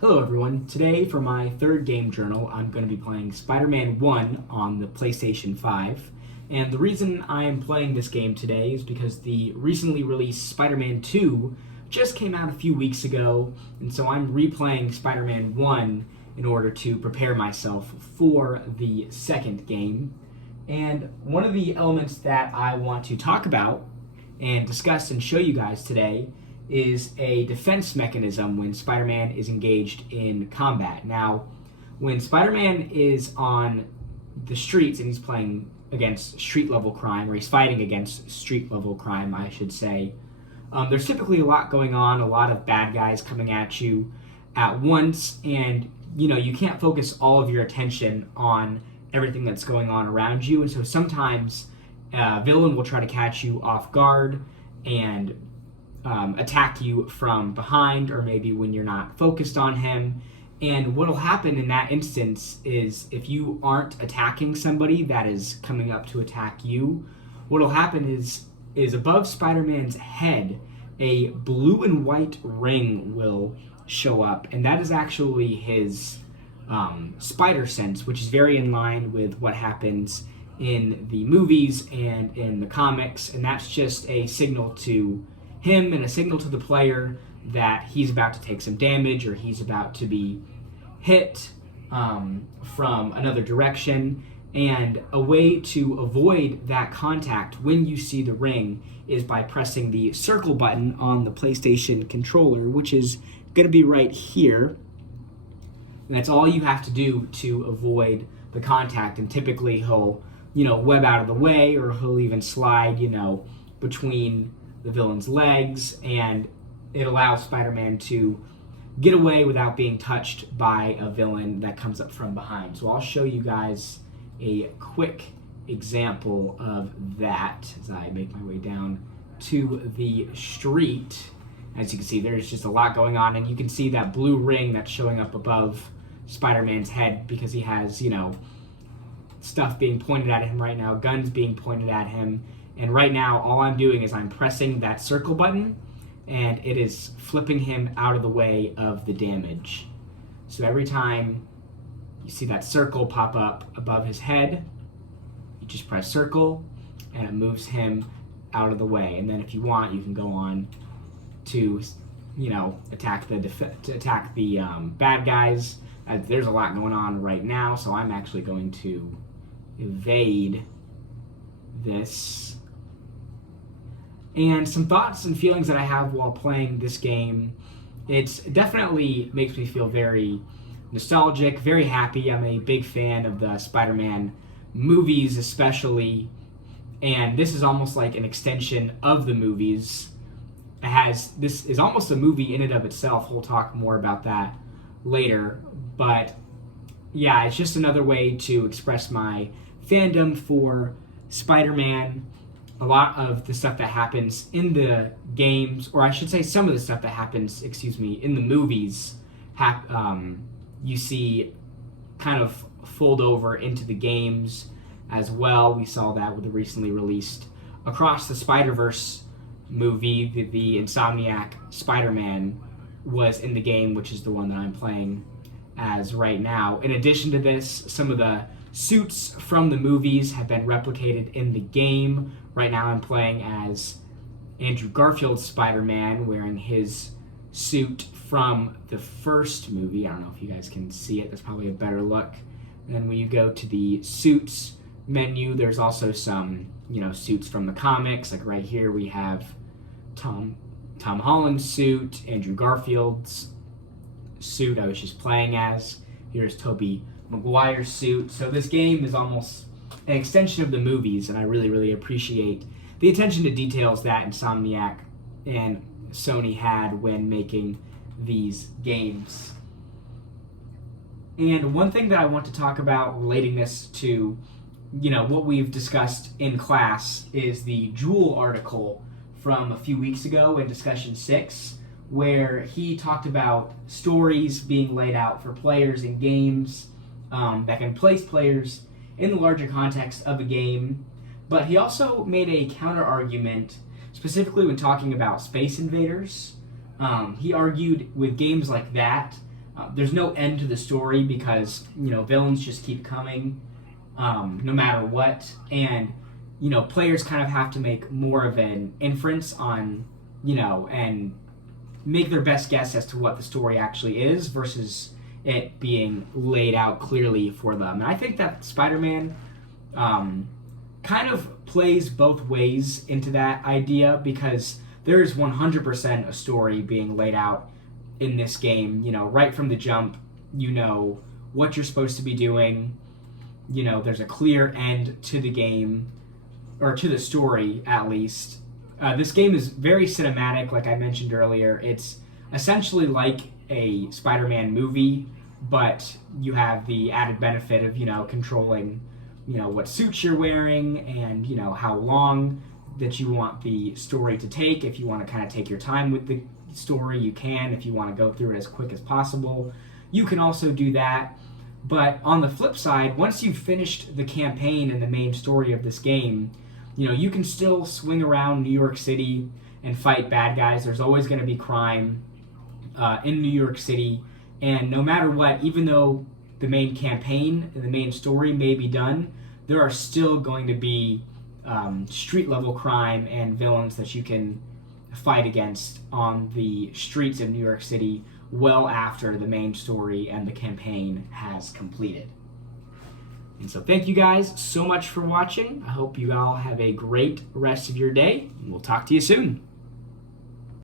Hello everyone. Today for my third game journal, I'm going to be playing Spider-Man 1 on the PlayStation 5. And the reason I am playing this game today is because the recently released Spider-Man 2 just came out a few weeks ago, and so I'm replaying Spider-Man 1 in order to prepare myself for the second game. And one of the elements that I want to talk about and discuss and show you guys today is a defense mechanism when Spider-Man is engaged in combat. Now, when Spider-Man is on the streets and he's playing against street-level crime, or he's fighting against street-level crime, I should say, there's typically a lot going on, a lot of bad guys coming at you at once, and you can't focus all of your attention on everything that's going on around you, and so sometimes a villain will try to catch you off guard and attack you from behind, or maybe when you're not focused on him. And what'll happen in that instance is, if you aren't attacking somebody that is coming up to attack you, what'll happen is above Spider-Man's head, a blue and white ring will show up, and that is actually his spider sense, which is very in line with what happens in the movies and in the comics, and that's just a signal to him and a signal to the player that he's about to take some damage, or he's about to be hit from another direction. And a way to avoid that contact when you see the ring is by pressing the circle button on the PlayStation controller, which is going to be right here. And that's all you have to do to avoid the contact. And typically he'll web out of the way, or he'll even slide between the villain's legs, and it allows Spider-Man to get away without being touched by a villain that comes up from behind. So I'll show you guys a quick example of that as I make my way down to the street. As you can see, there's just a lot going on, and you can see that blue ring that's showing up above Spider-Man's head because he has, stuff being pointed at him right now, guns being pointed at him. And right now, all I'm doing is I'm pressing that circle button, and it is flipping him out of the way of the damage. So every time you see that circle pop up above his head, you just press circle, and it moves him out of the way. And then if you want, you can go on to, attack the bad guys. There's a lot going on right now, so I'm actually going to evade this. And some thoughts and feelings that I have while playing this game, it definitely makes me feel very nostalgic, very happy. I'm a big fan of the Spider-Man movies especially, and this is almost like an extension of the movies. This is almost a movie in and of itself. We'll talk more about that later, but yeah, it's just another way to express my fandom for Spider-Man. A lot of the stuff that happens in the games, or I should say some of the stuff that happens, in the movies, you see kind of fold over into the games as well. We saw that with the recently released Across the Spider-Verse movie. The Insomniac Spider-Man was in the game, which is the one that I'm playing as right now. In addition to this, some of the suits from the movies have been replicated in the game. Right now I'm playing as Andrew Garfield's Spider-Man, wearing his suit from the first movie. I don't know if you guys can see it. That's probably a better look. And then when you go to the suits menu, there's also some, suits from the comics. Like right here we have Tom Holland's suit, Andrew Garfield's suit I was just playing as. Here's Tobey Maguire's suit. So this game is almost an extension of the movies, and I really, really appreciate the attention to details that Insomniac and Sony had when making these games. And one thing that I want to talk about relating this to, what we've discussed in class is the Jewel article from a few weeks ago in Discussion 6, where he talked about stories being laid out for players in games that can place players in the larger context of a game. But he also made a counter argument, specifically when talking about Space Invaders. He argued with games like that, there's no end to the story because, villains just keep coming no matter what. And, players kind of have to make more of an inference on, and make their best guess as to what the story actually is versus it being laid out clearly for them. And I think that Spider-Man kind of plays both ways into that idea because there is 100% a story being laid out in this game. Right from the jump, what you're supposed to be doing. There's a clear end to the game, or to the story at least. This game is very cinematic, like I mentioned earlier. It's essentially like a Spider-Man movie, but you have the added benefit of, controlling, what suits you're wearing and, how long that you want the story to take. If you want to kind of take your time with the story, you can. If you want to go through it as quick as possible, you can also do that. But on the flip side, once you've finished the campaign and the main story of this game, you can still swing around New York City and fight bad guys. There's always going to be crime in New York City. And no matter what, even though the main campaign and the main story may be done, there are still going to be street-level crime and villains that you can fight against on the streets of New York City well after the main story and the campaign has completed. And so thank you guys so much for watching. I hope you all have a great rest of your day, and we'll talk to you soon.